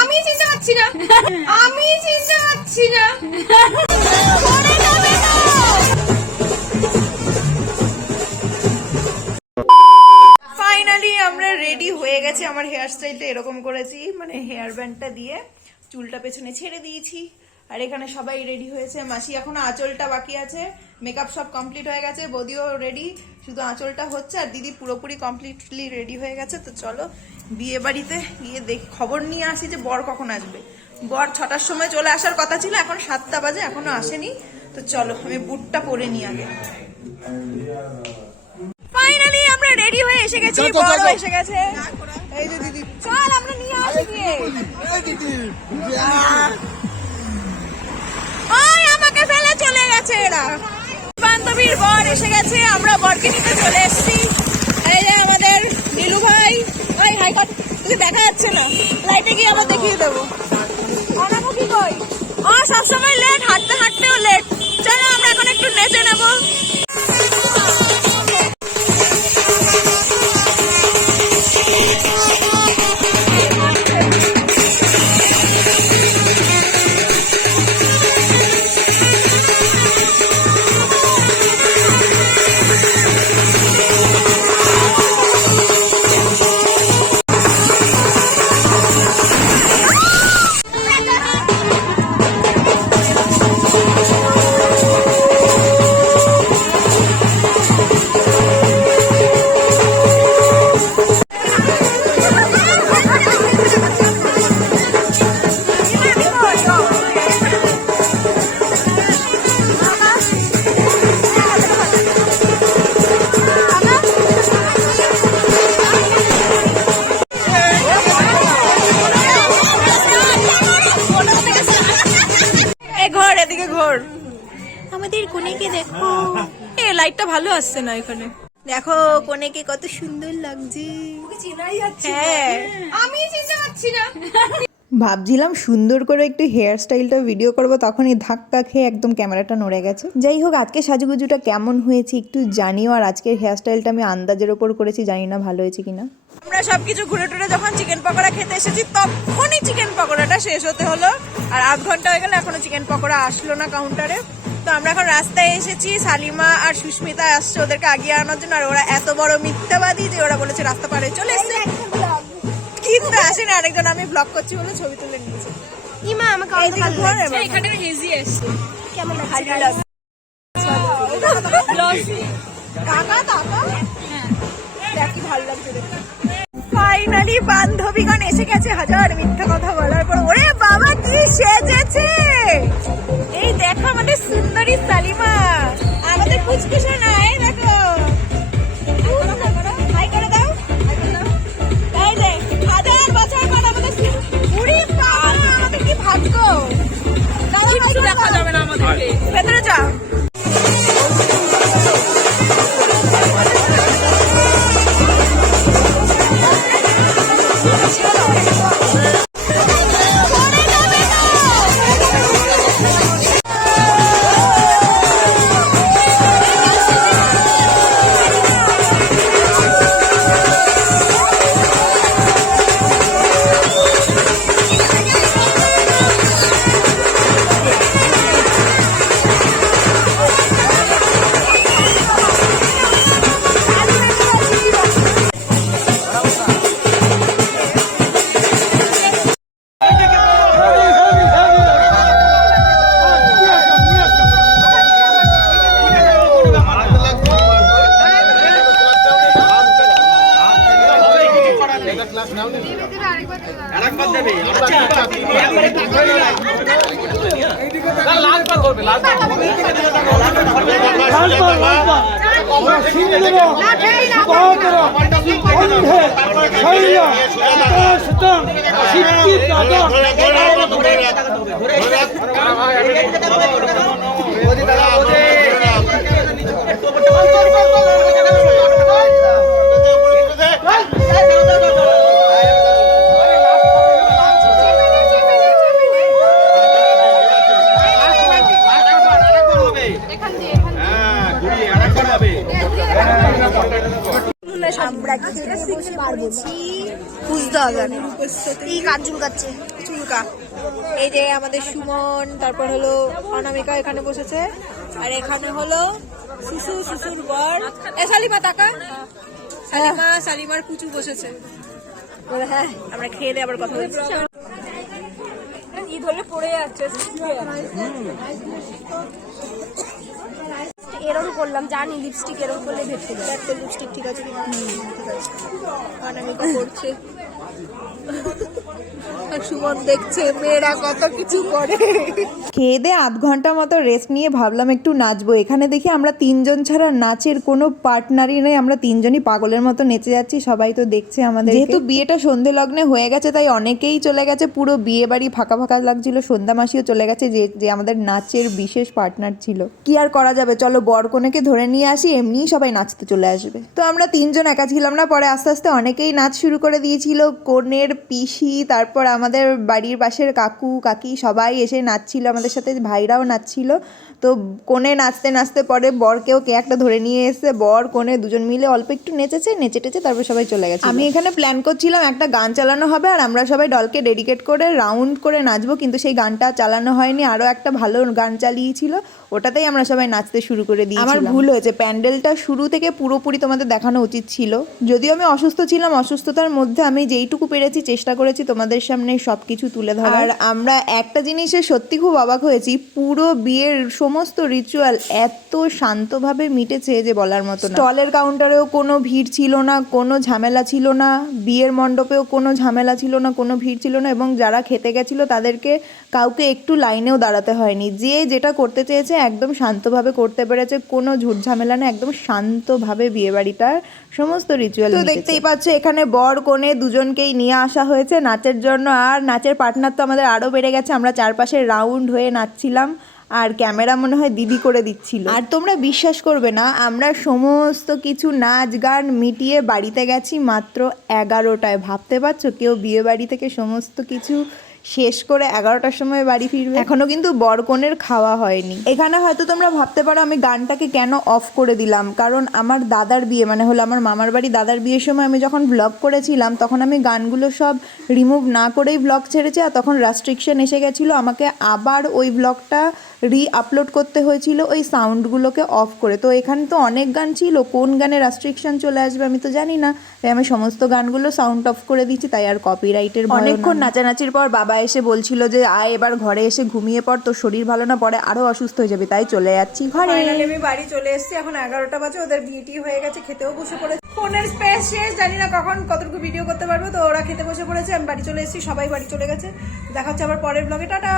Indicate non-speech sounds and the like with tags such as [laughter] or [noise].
আমি চেঁচাচ্ছি না। আমি চেঁচাচ্ছি না। ফাইনালি আমরা রেডি হয়ে গেছি। আমার হেয়ার স্টাইলটা এরকম করেছি। মানে হেয়ার ব্যান্ডটা দিয়ে চুলটা পেছনে ছেড়ে দিয়েছি। আর এখানে সবাই রেডি হয়েছে। মাসি এখনও আঁচলটা বাকি আছে। মেকআপ সব কমপ্লিট হয়ে গেছে। বদিও রেডি শুধু আঁচলটা হচ্ছে আর দিদি পুরোপুরি কমপ্লিটলি রেডি হয়ে গেছে। তো চলো বিয়ে বাড়িতে গিয়ে দেখ। খবর নিয়ে আসি যে বর কখন আসবে। বর ছটার সময় চলে আসার কথা ছিল এখন সাতটা বাজে এখনও আসেনি। তো চলো আমি বুটটা পরে নিই আগে। ফাইনালি আমরা রেডি হয়ে এসে গেছি। বড় এসে গেছে। এই যে দিদি। চল আমরা নিয়ে আসি গিয়ে। ওই আমাকে গেছে এরা। বান্ধবীর বর এসে গেছে, আমরা বরকে নিতে চলে এসেছি। এই যে আমাদের নীলু ভাই। ওই, হাই তুমি দেখা যাচ্ছে না। লাইটে গিয়ে আমরা দেখিয়ে দেবো। আমাদের কোনেকে দেখো। এ লাইটটা ভালো আসছে না এখানে। দেখো কোনেকে কত সুন্দর লাগছে। হ্যাঁ। আমি চেঁচাচ্ছি না। ভাবছিলাম সুন্দর করে একটু হেয়ার স্টাইলটা ভিডিও করব তখনই ধাক্কা খেয়ে একদম ক্যামেরাটা নড়ে গেছে। যাই হোক আজকে সাজুগুজুটা কেমন হয়েছে একটু জানিও আর আজকের হেয়ার স্টাইলটা আমি আন্দাজের ওপর করেছি জানি না ভালো হয়েছে কিনা। আমরা সবকিছু ঘুরে টুরে যখন চিকেন পকোড়া খেতে এসেছি তখনই চিকেন পকোড়াটা শেষ হতে হলো। আর আধ ঘণ্টা হয়ে গেল এখনও চিকেন পকোড়া আসলো না কাউন্টারে তো আমরা এখন রাস্তায় এসেছি সালিমা আর সুস্মিতা আসছে ওদেরকে আগিয়ে আনার জন্য আর ওরা এত বড় মিথ্যাবাদী যে ওরা বলেছে রাস্তা পারে চলে এসছে। কিন্তু আসেনি আরেকজন আমি ব্লগ করছি বলে ছবি তুলে নিয়েছি। ইমা আমাকে। এখানে হেজি কেমন লাগছে। ফাইনালি বান্ধবীগণ এসে গেছে হাজার মিথ্যা কথা বলার পর। ওরে বাবা কি সেজেছে আমরা আমরা খেতে বসে পড়েছি বুঝতে এই কাজ চুলকাচ্ছে। চুলকা। এই যে আমাদের সুমন তারপর হলো অনামিকা এখানে বসেছে। আর এখানে হলো শিশু শিশুর বর। এ সালিমা তাকা। সালিমা সালিমার কুচু বসেছে। হ্যাঁ আমরা খেয়ে দিয়ে আবার কথা বলছি। ঈদ হলে পড়ে যাচ্ছে এরকম করলাম জানি লিপস্টিক এরম করলে ভেটে যায় একটা লিপস্টিক ঠিক আছে ঠিক আছে। করছে [laughs] সুমন দেখছে মেয়েরা কত কিছু করে। খেয়ে দিয়ে আধ ঘণ্টা মতো রেস্ট নিয়ে ভাবলাম একটু নাচবো। এখানে দেখি আমরা তিনজন ছাড়া নাচের কোনো পার্টনারই নেই আমরা তিনজনই পাগলের মতো নেচে যাচ্ছি সবাই তো দেখছে আমাদের যেহেতু বিয়েটা সন্ধে লগ্নে হয়ে গেছে তাই অনেকেই চলে গেছে পুরো বিয়ে বাড়ি ফাঁকা ফাঁকা লাগছিল সন্ধ্যা মাসিও চলে গেছে যে যে আমাদের নাচের বিশেষ পার্টনার ছিল। কি আর করা যাবে? চলো বর কনেকে ধরে নিয়ে আসি এমনিই সবাই নাচতে চলে আসবে। তো আমরা তিনজন একা ছিলাম না পরে আস্তে আস্তে অনেকেই নাচ শুরু করে দিয়েছিল কনের পিসি তারপর আমাদের বাড়ির পাশের কাকু কাকি সবাই এসে নাচছিল আমাদের সাথে ভাইরাও নাচছিল। তো কোণে নাচতে নাচতে পরে বরকেও কে একটা ধরে নিয়ে এসে বর কোণে দুজন মিলে অল্প একটু নেচেছে নেচে টেচে তারপর সবাই চলে গেছে আমি এখানে প্ল্যান করছিলাম একটা গান চালানো হবে আর আমরা সবাই দলকে ডেডিকেট করে রাউন্ড করে নাচবো কিন্তু সেই গানটা চালানো হয়নি। আরও একটা ভালো গান চালিয়েছিল ওটাতেই আমরা সবাই নাচতে শুরু করে দিই আমার ভুল হয়েছে প্যান্ডেলটা শুরু থেকে পুরোপুরি তোমাদের দেখানো উচিত ছিল। যদিও আমি অসুস্থ ছিলাম অসুস্থতার মধ্যে আমি যেইটুকু পেরেছি চেষ্টা করেছি তোমাদের সামনে সব কিছু তুলে ধরার। আমরা একটা জিনিসে সত্যি খুব অবাক হয়েছি পুরো বিয়ের সমস্ত রিচুয়াল এত শান্তভাবে মিটেছে যে বলার মতো স্টলের কাউন্টারেও কোনো ভিড় ছিল না কোনো ঝামেলা ছিল না বিয়ের মণ্ডপেও কোনো ঝামেলা ছিল না কোনো ভিড় ছিল না এবং যারা খেতে গেছিল তাদেরকে কাউকে একটু লাইনেও দাঁড়াতে হয়নি। যে যেটা করতে চেয়েছে একদম শান্তভাবে করতে পেরেছে কোনো ঝুট ঝামেলা না একদম শান্তভাবে বিয়ে বাড়িটার সমস্ত রিচুয়াল তো দেখতেই পাচ্ছ এখানে বর কোণে দুজনকেই নিয়ে আসা হয়েছে নাচের জন্য আর নাচের পার্টনার তো আমাদের আরও বেড়ে গেছে আমরা চারপাশে রাউন্ড হয়ে নাচছিলাম। আর ক্যামেরা মনে হয় দিদি করে দিচ্ছিল। আর তোমরা বিশ্বাস করবে না আমরা সমস্ত কিছু নাচ গান মিটিয়ে বাড়িতে গেছি মাত্র এগারোটায়। ভাবতে পারছ? কেউ বিয়ে বাড়ি থেকে সমস্ত কিছু শেষ করে এগারোটার সময় বাড়ি ফিরবে? এখনও কিন্তু বরকনের খাওয়া হয়নি। এখানে হয়তো তোমরা ভাবতে পারো আমি গানটাকে কেন অফ করে দিলাম কারণ আমার দাদার বিয়ে মানে হলো আমার মামার বাড়ি দাদার বিয়ের সময় আমি যখন ব্লগ করেছিলাম তখন আমি গানগুলো সব রিমুভ না করেই ব্লগ ছেড়েছি আর তখন রেস্ট্রিকশন এসে গেছিল আমাকে আবার ওই ব্লগটা রি আপলোড করতে হয়েছিল ওই সাউন্ডগুলোকে অফ করে। তো এখানে তো অনেক গান ছিল কোন গানে রেস্ট্রিকশন চলে আসবে আমি তো জানি না। তাই আমি সমস্ত গানগুলো সাউন্ড অফ করে দিচ্ছি তাই আর কপিরাইটের অনেকক্ষণ নাচানাচির পর বাবা এসে বলছিল যে আয় এবার ঘরে এসে ঘুমিয়ে পড় তোর শরীর ভালো না পরে আরও অসুস্থ হয়ে যাবে তাই চলে যাচ্ছি ঘরে। আমি বাড়ি চলে এসেছি এখন এগারোটা বাজে ওদের বিয়েটি হয়ে গেছে খেতেও বসে পড়েছে। ফোনের স্পেস শেষ জানি না কখন কতটুকু ভিডিও করতে পারব তো ওরা খেতে বসে পড়েছে আমি বাড়ি চলে এসেছি সবাই বাড়ি চলে গেছে। দেখা হচ্ছে আবার পরের ব্লগে টাটা!